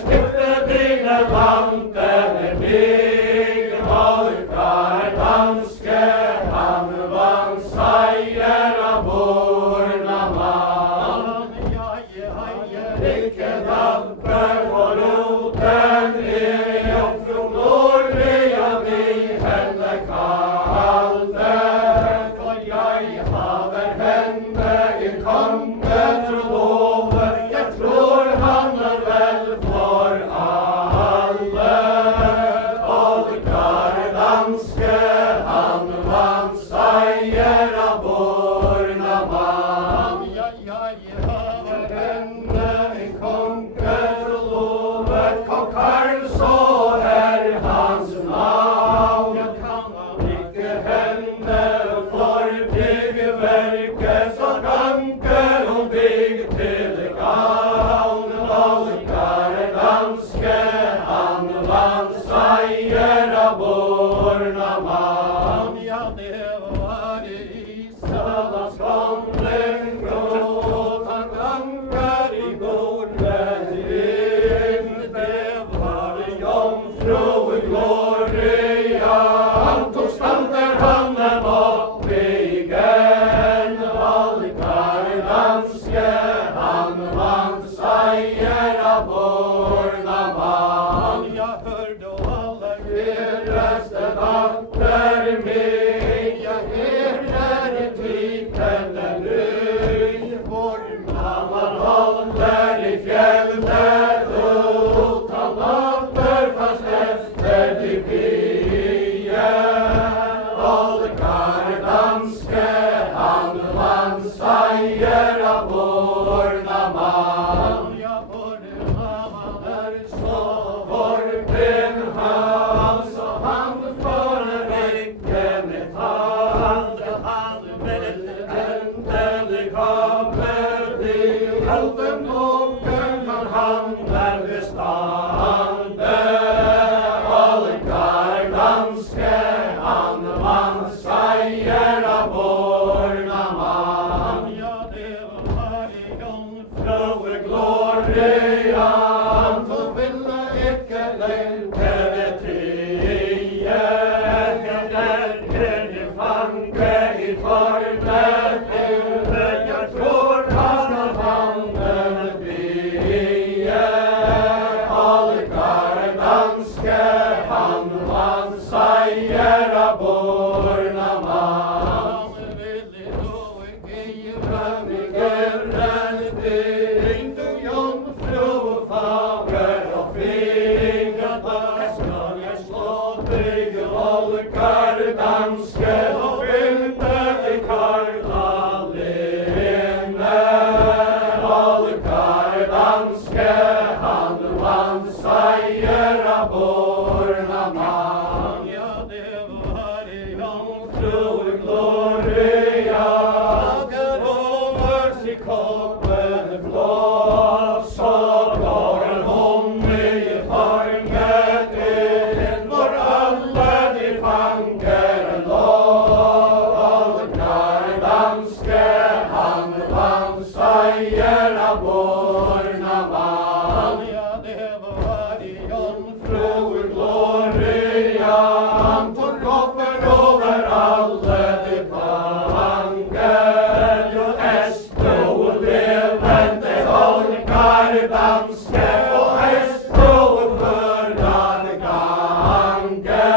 skiftet dine land, den big, valkar danske, han vann seier av borna mann. Ikke damper for roten, jomfru Gloria vi henne kalte. For jeg haver henne i konge trolove, jeg tror han vel for alle. Valkar danske, han vann seier av borna mann. Jeg haver henne i konge trolove, kong Karl så hans navn. Jeg kan ikke henne for byggeverket, så danke hun bygg til gavn. Valkar danske, han vann seier av borna mann. Ja, det var i Salas kongen gråt, han danker i bordet inn. Det var jomfru Gloria, han tog stander handen opp igen. Valkar danske, han vann seier av borna mann. Jeg hørte alle kjæreste datter min, jeg hører titende løy. Hvor man holder i fjellet ut, han later fast efter de byen. Valkar danske, han vann seier av borna mann. Ja, borna mann så vorpen han, så han får ikke med tand. Han vel endelig kommer til halven noen, men han bestande. Valkar danske, han vann seier av borna mann. Ja, det var i jomfru Gloria, han ville ikke lenke det tye. Den i fanget i fornet ute, jeg tror han vanden bie. Valkar danske, han vann seier av borna mann. Ville du ikke gi frem i gørren ting, du jomfru fager og finger, da skal jeg slå deg, Valkar danske, og binde i karla lene. Valkar danske, han vann seier av borna mann. Ja, det var i jomfru Gloria, dager over sin koppen blå, så går hun i fanget inn, hvor alle de fanger lå. Valkar danske, han vann seier av borna mann. Ja, det var i jomfru Gloria, han tog oppen over alle de fanger. Jo esto levende Valkar danske, og esto førnade gange.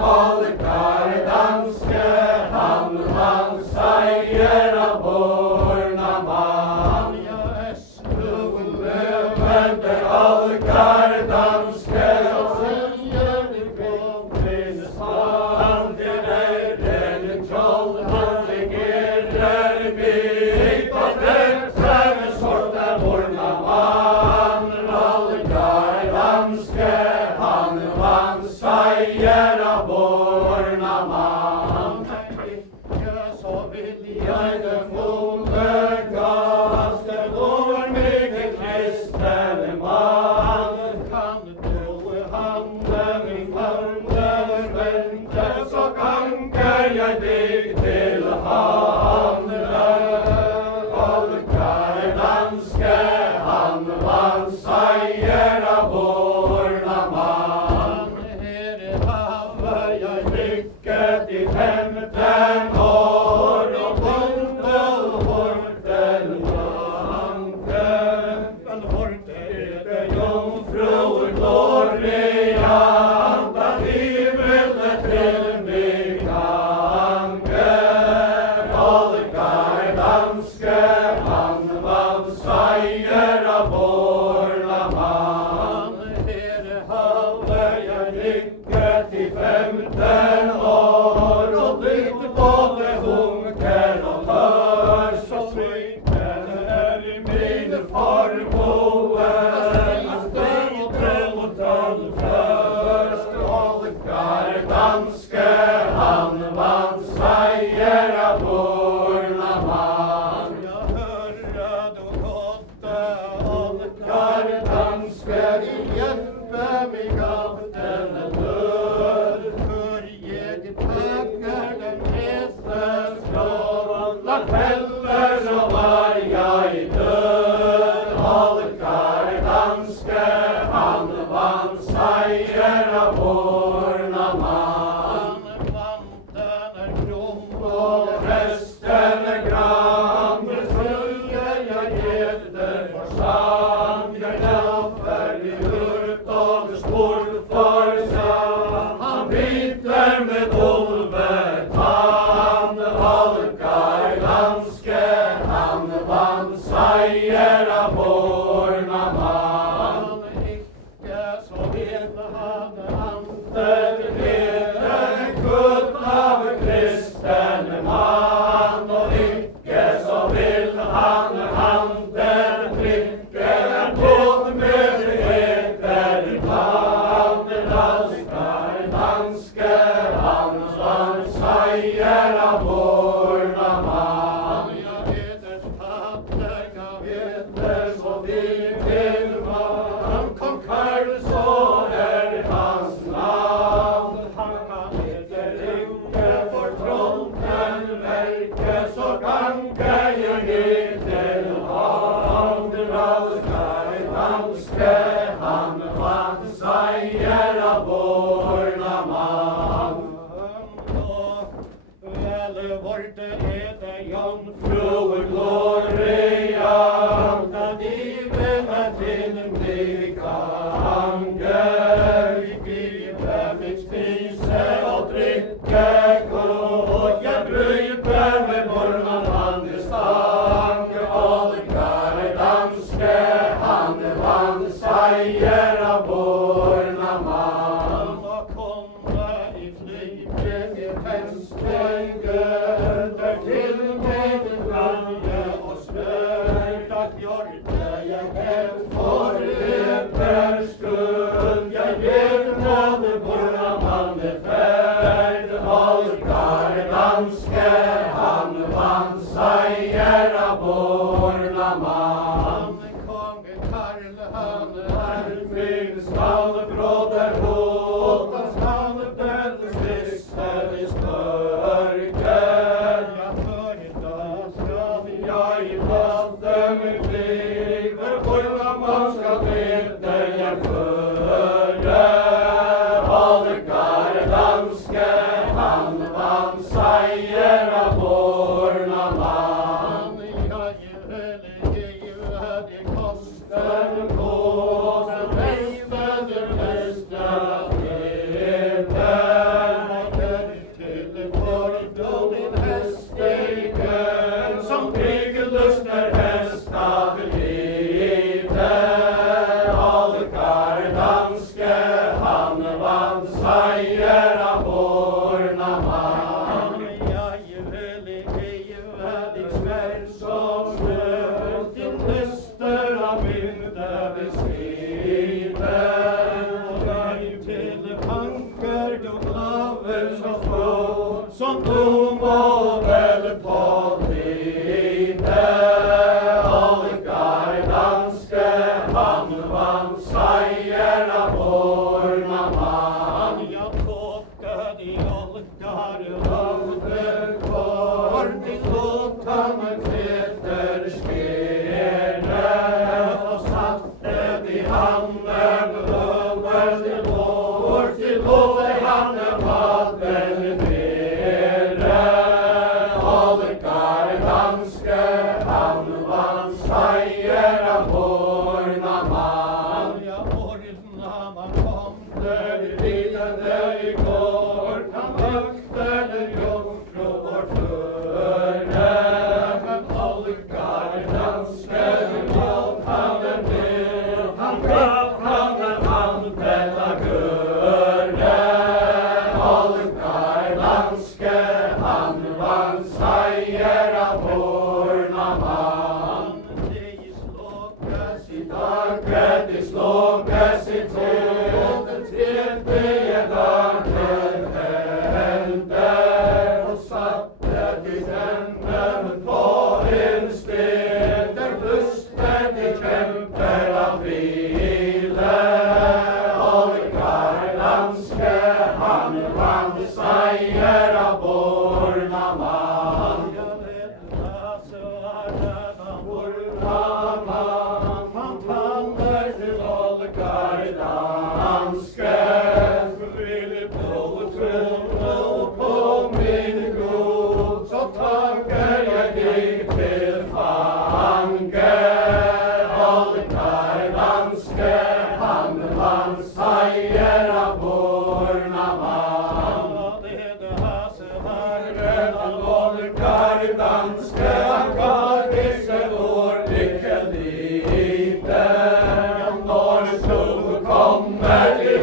Valkar danske, han vann seier av borna mann. Ja, esto levende Valkar danske, og sølger de kongens stand. Det den trollhandlinger bygd, og den fremme sorte borna mann. Valkar danske, han vann seier av borna mann. Ikke så vil jeg det molegaste, hvor mye kristne mann kan hjelpe meg av denne nød, for jeg takker den Jesus lov. Langt heller så var jeg død, Alkar danske, han vant seier av vårna mann. Han vant denne krom og resten er grann, jeg etter forstand, jeg derfor vi hørt og spurt for seg. Han biter med ulvetann, Alkar danske, han vant seier av vårna mann. Ikke så vil han antet hele kutt av kristen mann, og ikke så vil han handen prikke på myndigheter blant. Alkar danske, han vant seier av vårna mann. Jeg heter Pater, jeg heter så vidt han kom Karl, så hans navn. Han kan ikke ringe for tronden verke, så gange jeg til ham. Alkar danske, han vant seier av vårna mann. Vel vårt er det jomfru Gloria, da livet til mig anger. Give mig spise og drikke, og jeg bryter med morgen hans stang. Alkar danske, han vant seier av vårna mann. Og komme i flyget i penstrengen, der til meg branje og smør, at hjorte jeg hjem for etterstund. Jeg vet nåde hvordan han er ferd. Alkar danske, han vant seier av vårna mann. Konge Karl, han er min skallebroder, hot hans skallebroder, siste i spørke. Jeg fører skal jeg fatte meg bli, for hvordan man skal vite jeg føre. Alkar danske, han vant seier av vårna mann. Jeg det koster på, så reisene det beste av lete. Til fordom din hesteiken, som krigelust hest av lite. Alkar danske, han vant seier av vårna mann. Jeg vil ikke give deg sverd som sløt, din lyster av mynde beskrite. Og jeg til fanker du glaver så få, som du må vel på lite. Alkar danske, han vant seier av vårna mann. Jeg tålte de Alkar lovde kvar, de låt han en feter skjerne, og satte de handen over til vår, til låte handen vatten mere. Alkar danske, han vant seier av vårna mann. Jeg ordna man kom der lidende i går, han vakte den jomfru vår føre. Men Alkar danske, han en del, han gav han en anden av gørne. Alkar danske, han vant seier av vårna mann. De slåkes i taket, de slåkes i tål, den tredje dagen hendte, og satte de enden på en sted, der lysten de kjemper av hvile. danske. Frivillig blod tro på min grot, så takker jeg deg til fange. Oldekar danske, handelen seier av Bornamann. Oldekar danske, han ga disse ord lykke lite. Når solen kommer til